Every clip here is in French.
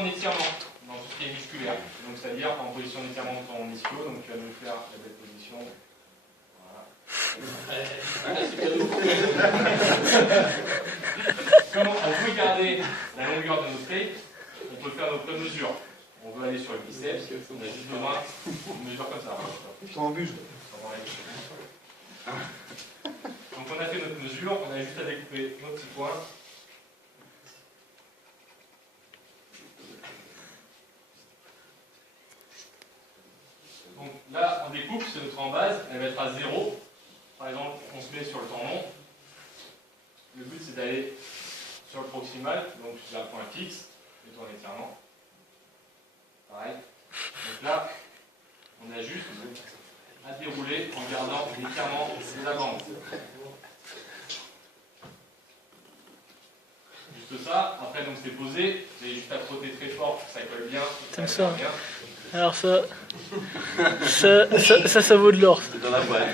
en étirement dans tout ce qui est musculaire. Donc c'est-à-dire en position d'étirement en ischio, donc tu vas nous faire la belle position. Comment on peut garder la longueur de nos tape, on peut faire notre mesure. On veut aller sur le biceps, on a juste besoin d'une mesure comme ça. Tu t'en abuses. Donc on a fait notre mesure, on a juste à découper nos petits points. Donc là, on découpe, c'est notre en base, elle va être à 0. Par exemple, on se met sur le tendon. Le but, c'est d'aller sur le proximal, donc sur un point fixe, plutôt en étirement. Pareil. Donc là, on a juste à dérouler en gardant l'étirement de la bande. Juste ça. Après, donc c'est posé. Vous avez juste à frotter très fort pour que ça colle bien. Comme ça. Alors ça vaut de l'or. C'est dans la boîte.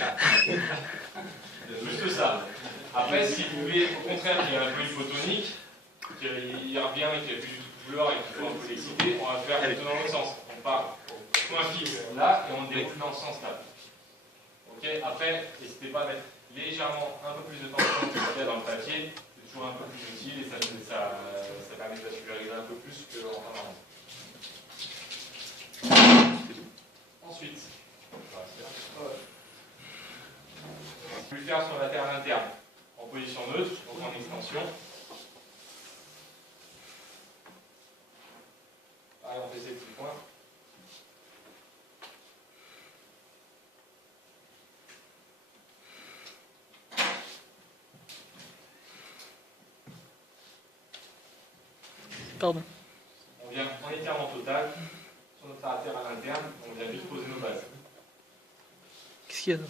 Juste ça. Après, si vous voulez, au contraire, qu'il y a un peu hypotonique, qu'il revient et qu'il n'y a plus du tout de douleur et qu'il faut un peu l'exciter, on va faire plutôt dans l'autre sens. On part point fixe là et on déroule dans ce sens-là. Ok. Après, n'hésitez pas à mettre légèrement un peu plus de tension que ce qu'il y a dans le papier. C'est toujours un peu plus utile et ça permet de vasculariser un peu plus qu'en temps normal. Ensuite, on peut le faire sur la latéral interne, en position neutre, donc en extension. Pareil, on fait ces petits points. Pardon. On vient en étirement total, sur notre latéral interne, on vient juste poser nos bases. Qu'est-ce qu'il y a là?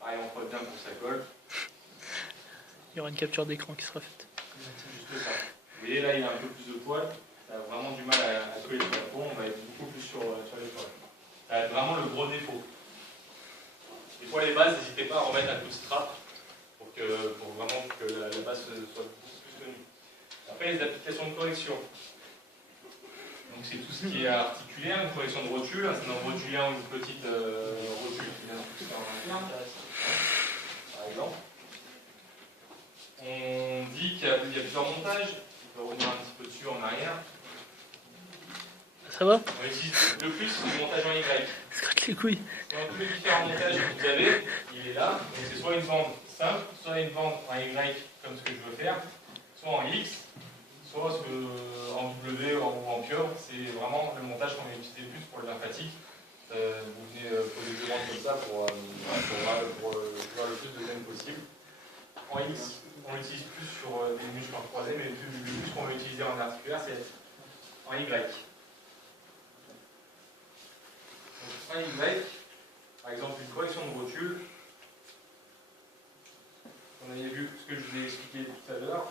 Pareil, on frotte bien pour que ça colle. Il y aura une capture d'écran qui sera faite. Juste ça. Vous voyez, là, il a un peu plus de poids. Ça a vraiment du mal à coller sur la peau. On va être beaucoup plus sur l'épaule. Ça va être vraiment le gros défaut. Des fois, les bases, n'hésitez pas à remettre un coup de strap pour vraiment que la base soit beaucoup plus tenue. Après, les applications de correction. Donc, c'est tout ce qui est articulaire, une correction de rotule, un syndrome rotulien ou une petite rotule qui vient de pousser en interne, par exemple. On dit qu'il y a plusieurs montages. On peut revenir un petit peu dessus en arrière. Ça va? On utilise le plus le montage en Y. Se gratte les couilles. Dans tous les différents montages que vous avez, il est là. Donc c'est soit une bande simple, soit une bande en Y comme ce que je veux faire, soit en X, soit en W ou en pure. C'est vraiment le montage qu'on va utiliser le plus pour le lymphatique. Vous venez poser deux bandes comme ça pour voir le plus de gain possible. En X, on l'utilise plus sur des muscles en croisés, mais le plus qu'on va utiliser en articulaire, c'est en Y. Donc, en Y, par exemple, une correction de rotule. On avait vu ce que je vous ai expliqué tout à l'heure.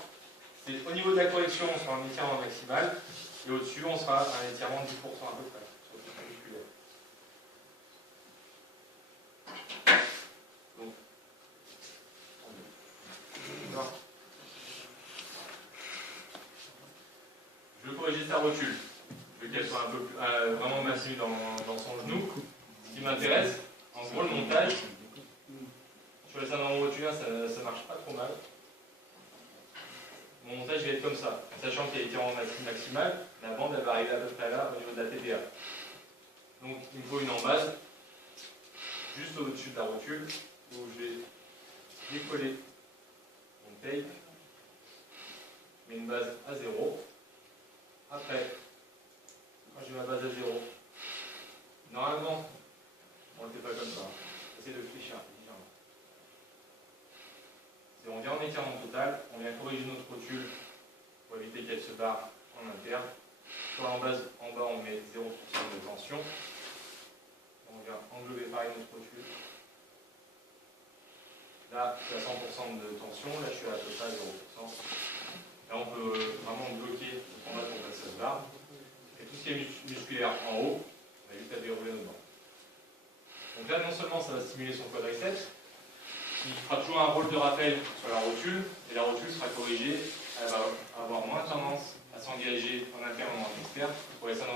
C'est au niveau de la correction, on sera en étirement maximal, et au-dessus, on sera à un étirement de 10% à peu près, sur le plan musculaire. Donc, je veux corriger sa rotule. Je veux qu'elle soit un peu plus, vraiment massive dans son genou. Ce qui m'intéresse, en gros, le montage, sur les syndromes rotulien, ça ne marche pas trop mal. Mon montage va être comme ça, sachant qu'il y a étirement maximal, la bande elle va arriver à peu près là au niveau de la TPA. Donc il me faut une en base, juste au-dessus de la rotule, où je vais décoller mon tape, je mets une base à 0. Après, quand j'ai ma base à 0, normalement, on ne le fait pas comme ça. Essayez de fléchir légèrement. On vient en étirement total, on vient corriger notre rotule pour éviter qu'elle se barre en interne. Soit en bas, on met 0% de tension. On vient englober pareil notre rotule. Là, je suis à 100% de tension, là je suis à peu près à 0%. Là, on peut vraiment bloquer le combat pour que ça se barre. Et tout ce qui est musculaire en haut, on a juste à dérouler nos dents. Donc là, non seulement ça va stimuler son quadriceps, il fera toujours un rôle de rappel sur la rotule, et la rotule sera corrigée, elle va avoir moins tendance à s'engager en interne ou en faire